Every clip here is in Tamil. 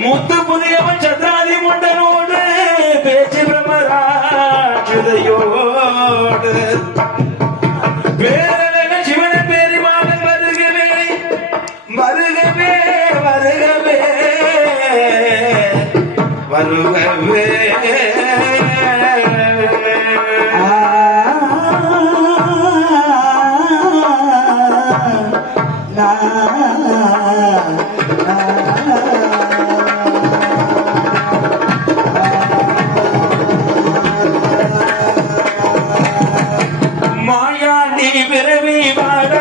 முத்து புதியவன் சத்ராதி முண்டனோடு பேச்சு பிரமராட்சதையோடு பேரழக சிவன பேரிமாடன் வருகவே வருகவே வருகவே. வருகவே. மாயாண்டி பிறவி வாட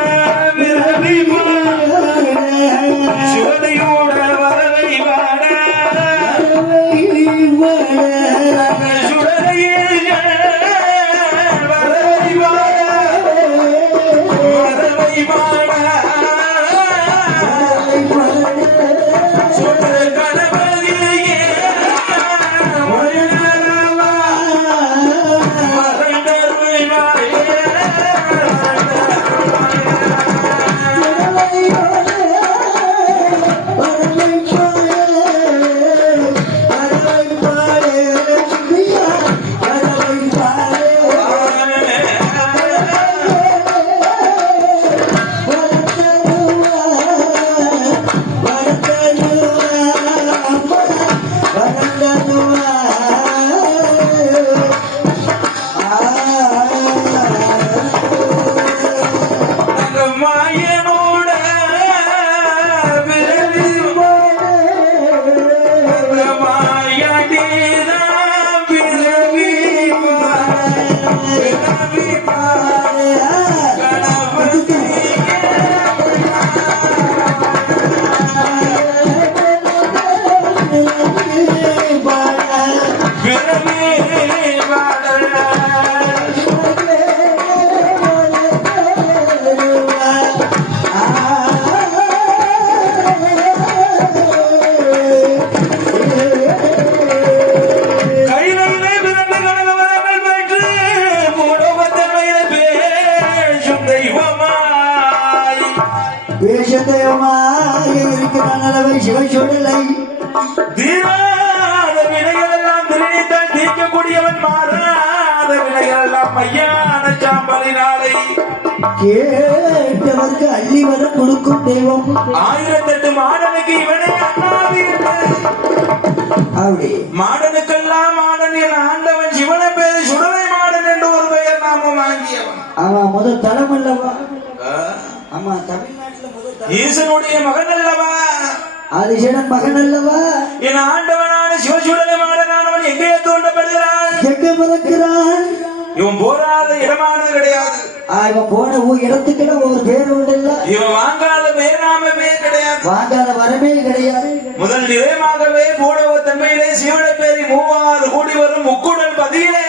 திணித்தால் தீர்க்கக்கூடியவன் மாறாத வினைகளெல்லாம் மையான சாம்பலினாலை. கேட்டவர்க்கு அள்ளி வர கொடுக்கும் தெய்வம். ஆயிரத்தெட்டு மாடனுக்கு இவனே அப்படி. மாடனுக்கெல்லாம் மாடன் என ஆண்டவன் சிவனை பேரு சுடலை மாடன் என்று ஒரு பெயர் நாமம் வாங்கியவன். அவன் முதல் தலம் அல்லவா? ஆமா தமிழ்நாட்டுல முதல் ஈசனுடைய மகன் அல்லவா? ஆதிசேடன் மகன் அல்லவா? என் ஆண்டவனான சிவசுடலை மாடனானவன் எங்கே தோன்றப்படுகிறான் எங்க பிறக்கிறான் இவன் போராத இடமானது கிடையாது. இவன் போன இடத்துக்குள்ள ஒரு பேர் உண்டல்ல. இவன் வாங்காத பேராமமே கிடையாது. வாங்காத வரமே கிடையாது. முதல் நிலையமாகவே பூடவ தன்மையிலே சிவன பேரி மூவாறு கூடி வரும் முக்குடல் பதியிலே.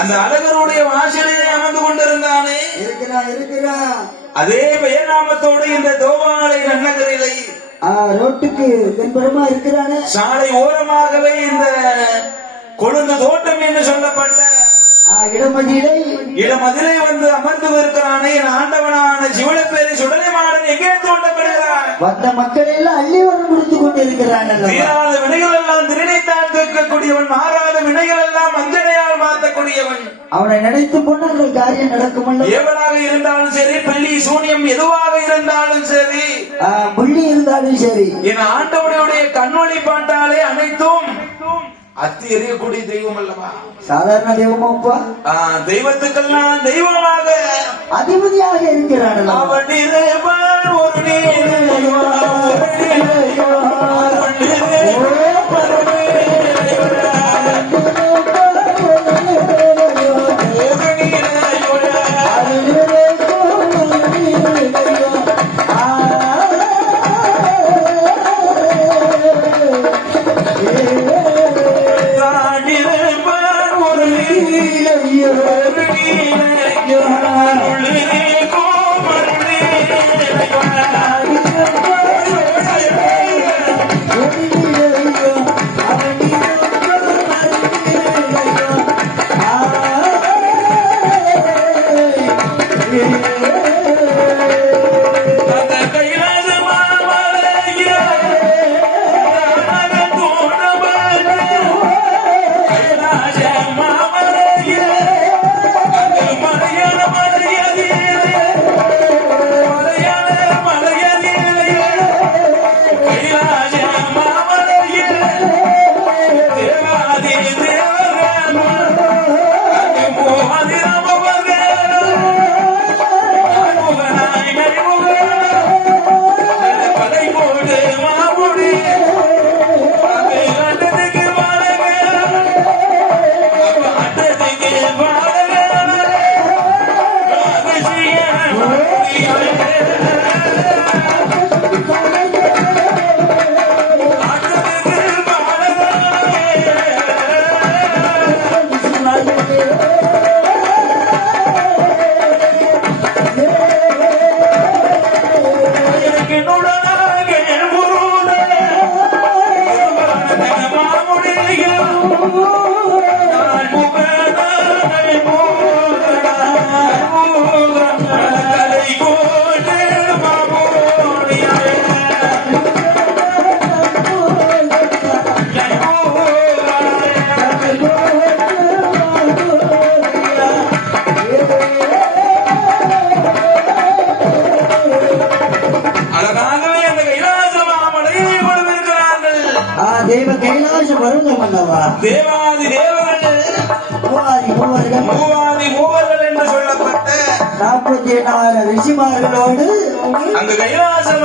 அந்த அழகருடைய வாசலிலே அமர்ந்து கொண்டிருந்தானே. இருக்கிறான் இருக்கிறான். அதே பெயர் நாமத்தோடு இந்த தோவாலை நன்னகரிலை ரோட்டுக்கு தென்புறமா இருக்கிறானே சாலை ஓரமாகவே இந்த கொழுந்து தோட்டம் என்று சொல்லப்பட்ட ஆ, இடமதியிலே இடம் அதிலே வந்து அமர்ந்து இருக்கிறானே என் ஆண்டவனான சிவனப்பேரி சுடலை மாடன் எங்கே தோண்டப்படுகிறான் வந்த மக்கள் எல்லாம் அள்ளி வரம் கொடுத்து கொண்டிருக்கிறான் அல்லவா தீராத வினைகள் எல்லாம் திருநினைத்தால் தீர்க்கக்கூடியவன் மாறாத வினைகள் எல்லாம் மஞ்சனையால் மாற்றக்கூடியவன். அவனை நினைத்து கொண்டு காரியம் நடக்கும்? ஏவலாக இருந்தாலும் சரி பிள்ளி சூனியம் எதுவாக இருந்தாலும் சரி. புள்ளி இருந்தாலும் சரி. என் ஆண்டவனுடைய கண்ணொளி பாட்டாலே அனைத்தும் அத்தி எறியக்கூடிய தெய்வம் அல்லவா சாதாரண தெய்வமாப்பா தெய்வத்துக்கெல்லாம் தெய்வமாக. அதிபதியாக இருக்கிறான்? அவன் நீதிவான், கைலாச பருவம் அல்லவா தேவாதி தேவர்கள். மூவாதி மூவர்கள். மூவாதி மூவர்கள் என்று சொல்லப்பட்ட நாற்பத்தி நாலு ரிஷிமார்களோடு அங்கு கைலாசம்